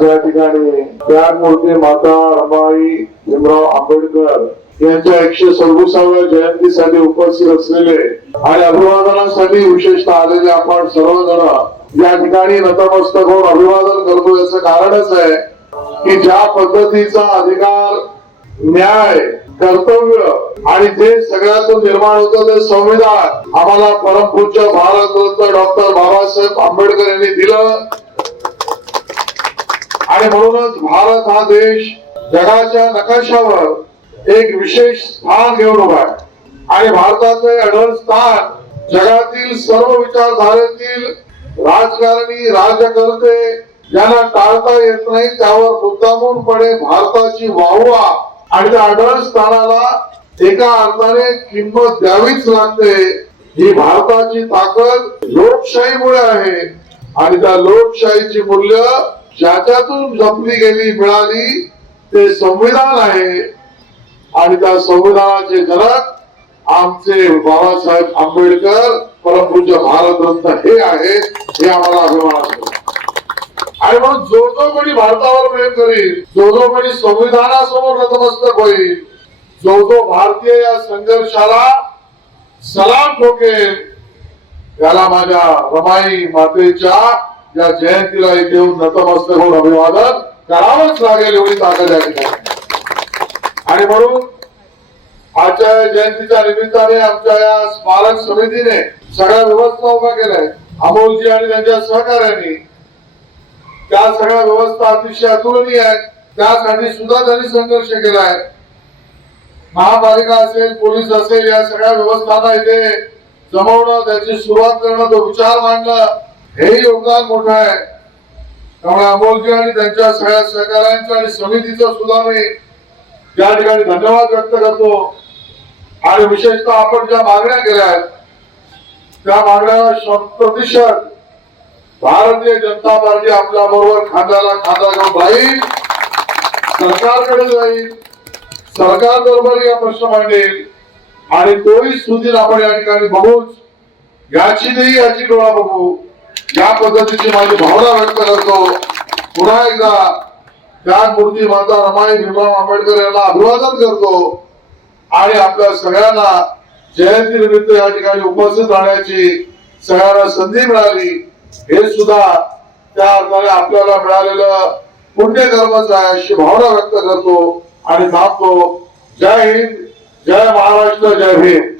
माझ्या या ठिकाणी त्यागमूर्ती माता रमाई भीमराव आंबेडकर यांच्या एकशे सव्वीसाव्या जयंतीसाठी उपस्थित असलेले आणि अभिवादनासाठी विशेषतः आलेले आपण सर्वजण या ठिकाणी नतमस्तक होऊन अभिवादन करतो याचं कारणच आहे की ज्या पद्धतीचा अधिकार न्याय कर्तव्य आणि जे सगळ्यातून निर्माण होतं ते संविधान आम्हाला परमपूज्य भारतरत्न डॉक्टर बाबासाहेब आंबेडकर यांनी दिलं. आणि म्हणूनच भारत हा देश जगाच्या नकाशावर एक विशेष स्थान घेऊन उभा आहे. आणि भारताचे अढळ स्थान जगातील सर्व विचारधारेतील राजकारणी राजकर्ते ज्यांना टाळता येत नाही त्यावर मुद्दामूनपणे भारताची वाहुवा आणि त्या अढळ स्थानाला एका अर्थाने किंमत द्यावीच लागते. ही भारताची ताकद लोकशाहीमुळे आहे. आणि त्या लोकशाहीची मूल्य ज्याच्यातून जपली गेली मिळाली ते संविधान आहे. आणि त्या संविधानाचे जनक आमचे बाबासाहेब आंबेडकर परमपूज्य भारतरत्न हे आहे हे आम्हाला अभिमान असतो. आणि म्हणून जो जो कोणी भारतावर प्रेम करील जो जो कोणी संविधानासमोर नतमस्तक होईल जो जो भारतीय या संघर्षाला सलाम ठोकेल त्याला माझ्या रमाई मातेच्या या जयंतीला इथे येऊन नतमस्तक होऊन अभिवादन करावंच लागेल एवढी ताकद या ठिकाणी आणि म्हणून आजच्या जयंतीच्या निमित्ताने आमच्या या स्मारक समितीने सगळ्या व्यवस्था उभ्या केल्या अमोलजी आणि त्यांच्या सहकार्याने त्या सगळ्या व्यवस्था अतिशय अतुलनीय आहेत. त्यासाठी सुद्धा त्यांनी संघर्ष केला आहे. महापालिका असेल पोलीस असेल या सगळ्या व्यवस्थांना इथे जमवणं त्याची सुरुवात करणं तो विचार मांडणं हे योगदान मोठं आहे? त्यामुळे अमोलजी आणि त्यांच्या सगळ्या सहकाऱ्यांचं आणि समितीचं सुद्धा मी या ठिकाणी धन्यवाद व्यक्त करतो. आणि विशेषतः आपण ज्या मागण्या केल्या आहेत त्या मागण्या प्रतिशत भारतीय जनता पार्टी आपल्या बरोबर खांद्याला खांदा घेऊन राहील. सरकारकडे जाईल. सरकार बरोबर या प्रश्न मांडेल. आणि तोही सुधीर आपण या ठिकाणी बघूच. याची नाही याची डोळा बघू. या पद्धतीची माझी भावना व्यक्त करतो. पुन्हा एकदा त्या मूर्ती माता रमाई भीमराव आंबेडकर यांना अभिवादन करतो. आणि आपल्या सगळ्यांना जयंती निमित्त या ठिकाणी उपस्थित राहण्याची सगळ्यांना संधी मिळाली. हे सुद्धा त्या अर्थाने आपल्याला मिळालेलं पुण्यकर्मच आहे अशी भावना व्यक्त करतो आणि थांबतो जय हिंद जय महाराष्ट्र जय हिंद